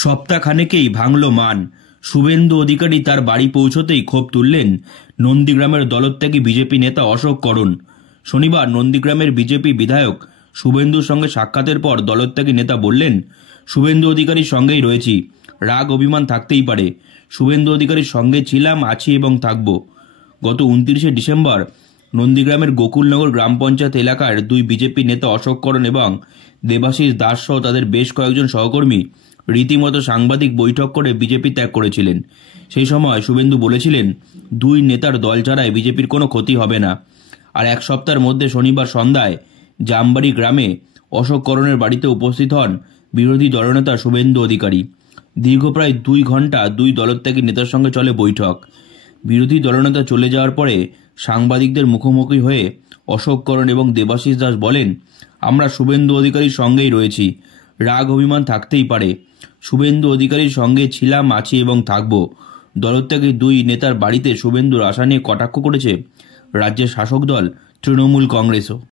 সপ্তাহখানেকেই ভাঙল মান। শুভেন্দু অধিকারী তার বাড়ি পৌঁছতেই ক্ষোভ তুললেন নন্দীগ্রামের দলত্যাগী বিজেপি নেতা অশোক করণ। শনিবার নন্দীগ্রামের বিজেপি বিধায়ক শুভেন্দুর সঙ্গে সাক্ষাতের পর দলত্যাগী নেতা বললেন, শুভেন্দু অধিকারীর সঙ্গেই রয়েছি, রাগ অভিমান থাকতেই পারে, শুভেন্দু অধিকারীর সঙ্গে ছিলাম, আছি এবং থাকব। গত 29শে ডিসেম্বর নন্দীগ্রামের গোকুলনগর গ্রাম পঞ্চায়েত এলাকার দুই বিজেপি নেতা অশোক করণ এবং দেবাশিস দাস সহ তাদের বেশ কয়েকজন সহকর্মী রীতিমতো সাংবাদিক বৈঠক করে বিজেপি ত্যাগ করেছিলেন। সেই সময় শুভেন্দু বলেছিলেন, দুই নেতার দল ছাড়াই বিজেপির কোনো ক্ষতি হবে না। আর এক সপ্তাহের মধ্যে শনিবার সন্ধ্যায় জামবাড়ি গ্রামে অশোক করণের বাড়িতে উপস্থিত হন বিরোধী দলনেতা শুভেন্দু অধিকারী। দীর্ঘ প্রায় 2 ঘন্টা দুই দলত্যাগী নেতার সঙ্গে চলে বৈঠক। বিরোধী দলনেতা চলে যাওয়ার পরে সাংবাদিকদের মুখোমুখি হয়ে অশোক করণ এবং দেবাশিস দাস বলেন, আমরা শুভেন্দু অধিকারীর সঙ্গেই রয়েছি, রাগ অভিমান থাকতেই পারে, শুভেন্দু অধিকারীর সঙ্গে ছিলাম, আছি এবং থাকব। দলত্যাগী দুই নেতার বাড়িতে শুভেন্দুর আশা নিয়ে কটাক্ষ করেছে রাজ্যের শাসক দল তৃণমূল কংগ্রেসও।